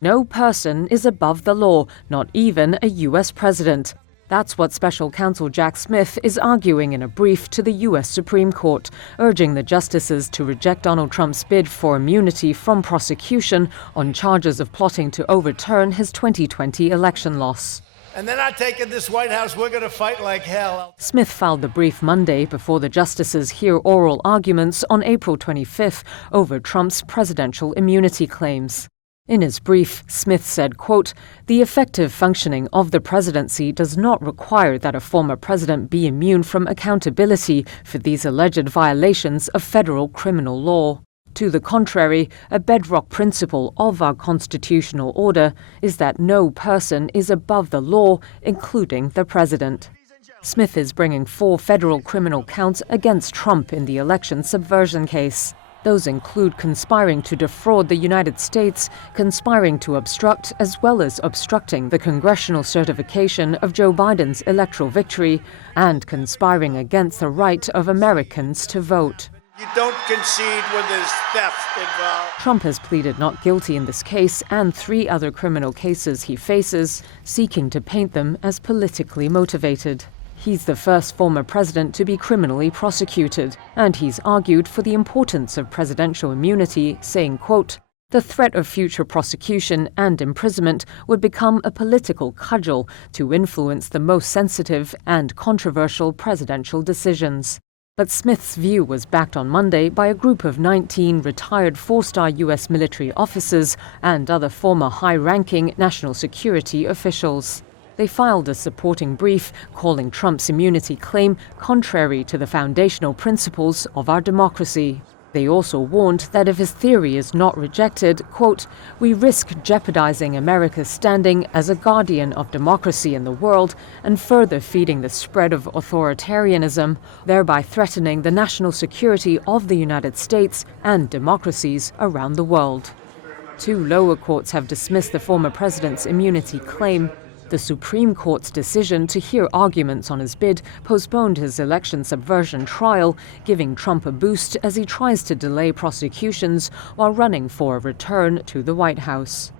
No person is above the law, not even a U.S. president. That's what Special Counsel Jack Smith is arguing in a brief to the U.S. Supreme Court, urging the justices to reject Donald Trump's bid for immunity from prosecution on charges of plotting to overturn his 2020 election loss. And they're not taking this White House. We're going to fight like hell. Smith filed the brief Monday before the justices hear oral arguments on April 25th over Trump's presidential immunity claims. In his brief, Smith said, quote, "The effective functioning of the presidency does not require that a former president be immune from accountability for these alleged violations of federal criminal law. To the contrary, a bedrock principle of our constitutional order is that no person is above the law, including the president." Smith is bringing 4 federal criminal counts against Trump in the election subversion case. Those include conspiring to defraud the United States, conspiring to obstruct, as well as obstructing the congressional certification of Joe Biden's electoral victory, and conspiring against the right of Americans to vote. You don't concede when there's theft involved. Trump has pleaded not guilty in this case and 3 other criminal cases he faces, seeking to paint them as politically motivated. He's the first former president to be criminally prosecuted, and he's argued for the importance of presidential immunity, saying, quote, "The threat of future prosecution and imprisonment would become a political cudgel to influence the most sensitive and controversial presidential decisions." But Smith's view was backed on Monday by a group of 19 retired 4-star U.S. military officers and other former high-ranking national security officials. They filed a supporting brief calling Trump's immunity claim contrary to the foundational principles of our democracy. They also warned that if his theory is not rejected, quote, "we risk jeopardizing America's standing as a guardian of democracy in the world and further feeding the spread of authoritarianism, thereby threatening the national security of the United States and democracies around the world." 2 lower courts have dismissed the former president's immunity claim. The Supreme Court's decision to hear arguments on his bid postponed his election subversion trial, giving Trump a boost as he tries to delay prosecutions while running for a return to the White House.